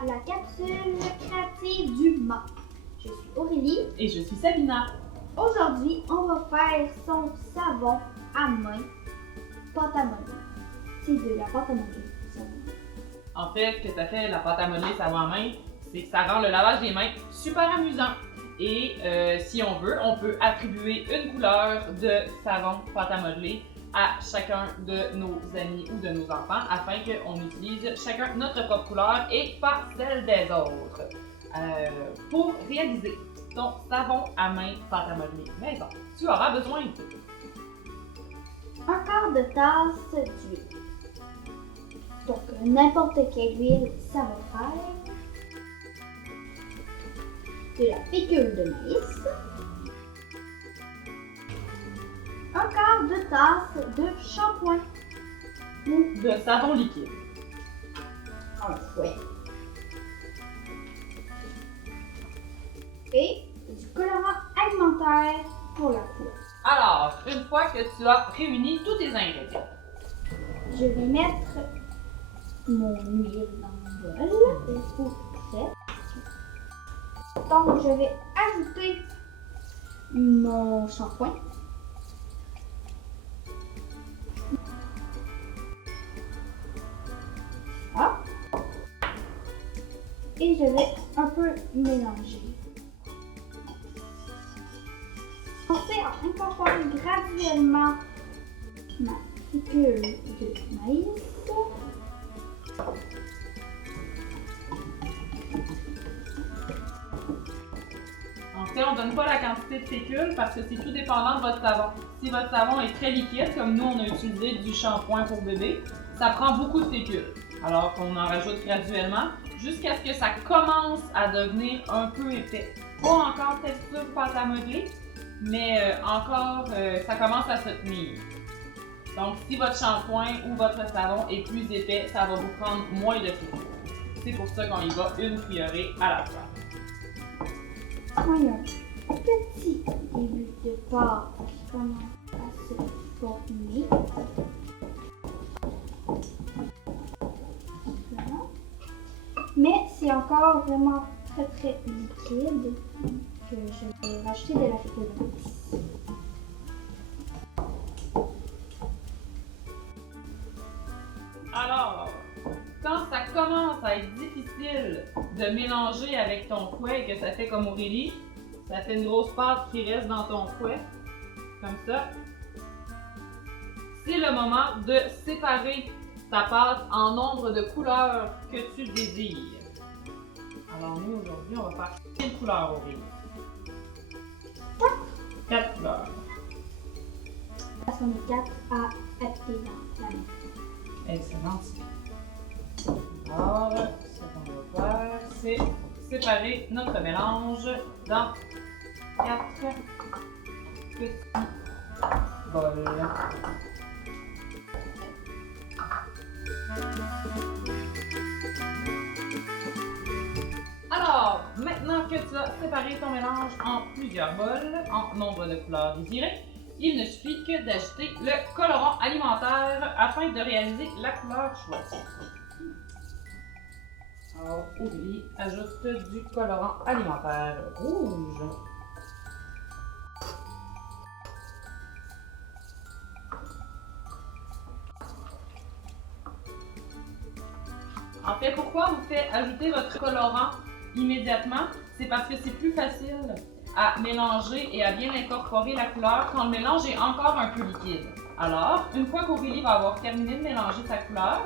à la capsule créative du mât. Je suis Aurélie. Et je suis Sabina. Aujourd'hui, on va faire son savon à main, pâte à modeler. C'est de la pâte à modeler. En fait, ce que ça fait la pâte à modeler savon à main, c'est que ça rend le lavage des mains super amusant. Et si on veut, on peut attribuer une couleur de savon pâte à modeler à chacun de nos amis ou de nos enfants afin qu'on utilise chacun notre propre couleur et pas celle des autres. Pour réaliser ton savon à main pâte à modeler maison, tu auras besoin de un quart de tasse d'huile. Donc n'importe quelle huile, ça va faire. De la fécule de maïs. Un quart de tasse de shampoing ou de savon liquide. Un fouet. Et du colorant alimentaire pour la couleur. Alors, une fois que tu as réuni tous tes ingrédients, je vais mettre mon huile dans mon bol. Tout prêt. Donc, je vais ajouter mon shampoing. Ah. Et je vais un peu mélanger. Commencer à incorporer graduellement ma fécule de maïs. En fait, on ne donne pas la quantité de fécule parce que c'est tout dépendant de votre savon. Si votre savon est très liquide, comme nous on a utilisé du shampoing pour bébé, ça prend beaucoup de fécule. Alors qu'on en rajoute graduellement jusqu'à ce que ça commence à devenir un peu épais. Pas encore texture pâte à modeler, mais ça commence à se tenir. Donc si votre shampoing ou votre savon est plus épais, ça va vous prendre moins de fécule. C'est pour ça qu'on y va une cuillerée à la fois. Il y a un petit début de pâte qui commence à se former. Voilà. Mais c'est encore vraiment très liquide que je vais rajouter de la fécule de maïs. Alors, quand ça commence à être difficile de mélanger avec ton fouet et que ça fait comme Aurélie, ça fait une grosse pâte qui reste dans ton fouet, comme ça, c'est le moment de séparer ta pâte en nombre de couleurs que tu désires. Alors nous, aujourd'hui, on va faire quelle couleur, Aurélie? 4 couleurs. Parce qu'on est 4 à appliquer dans la main. Excellent. Alors, ce qu'on va faire, c'est séparer notre mélange dans 4 petits bols. Alors, maintenant que tu as séparé ton mélange en plusieurs bols, en nombre de couleurs désirées, il ne suffit que d'ajouter le colorant alimentaire afin de réaliser la couleur choisie. Alors, Aurélie ajoute du colorant alimentaire rouge. En fait, pourquoi vous faites ajouter votre colorant immédiatement? C'est parce que c'est plus facile à mélanger et à bien incorporer la couleur quand le mélange est encore un peu liquide. Alors, une fois qu'Aurélie va avoir terminé de mélanger sa couleur,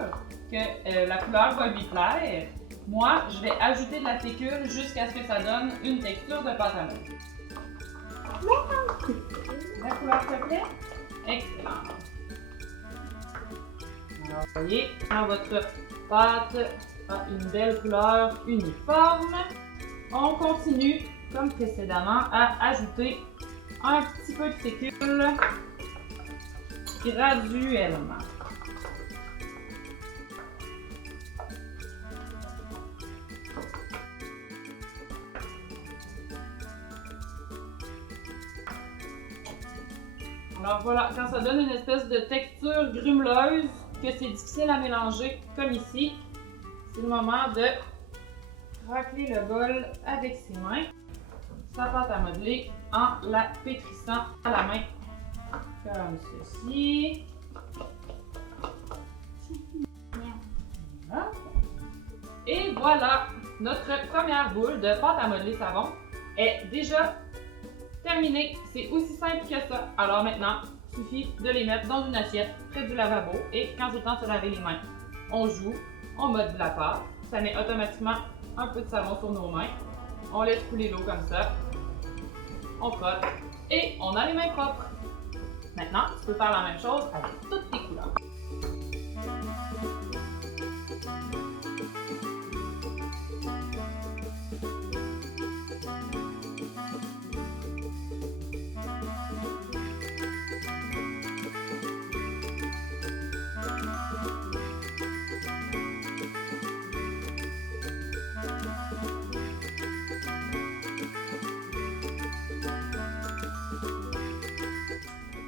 que la couleur va lui plaire, moi, je vais ajouter de la fécule jusqu'à ce que ça donne une texture de pâte à modeler. La couleur te plaît? Excellent. Alors, vous voyez, quand votre pâte a une belle couleur uniforme, on continue, comme précédemment, à ajouter un petit peu de fécule graduellement. Alors voilà, quand ça donne une espèce de texture grumeleuse, que c'est difficile à mélanger, comme ici, c'est le moment de racler le bol avec ses mains, sa pâte à modeler, en la pétrissant à la main, comme ceci. Voilà. Et voilà, notre première boule de pâte à modeler savon est déjà terminée. C'est aussi simple que ça. Alors maintenant, il suffit de les mettre dans une assiette près du lavabo et quand c'est le temps de se laver les mains, on joue, on modèle la pâte, ça met automatiquement un peu de savon sur nos mains, on laisse couler l'eau comme ça, on frotte et on a les mains propres. Maintenant, tu peux faire la même chose avec toutes tes couleurs.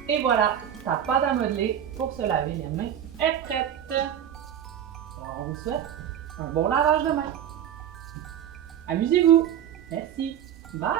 Et voilà, ta pâte à modeler pour se laver les mains est prête. Alors, on vous souhaite un bon lavage de mains. Amusez-vous. Merci. Bye!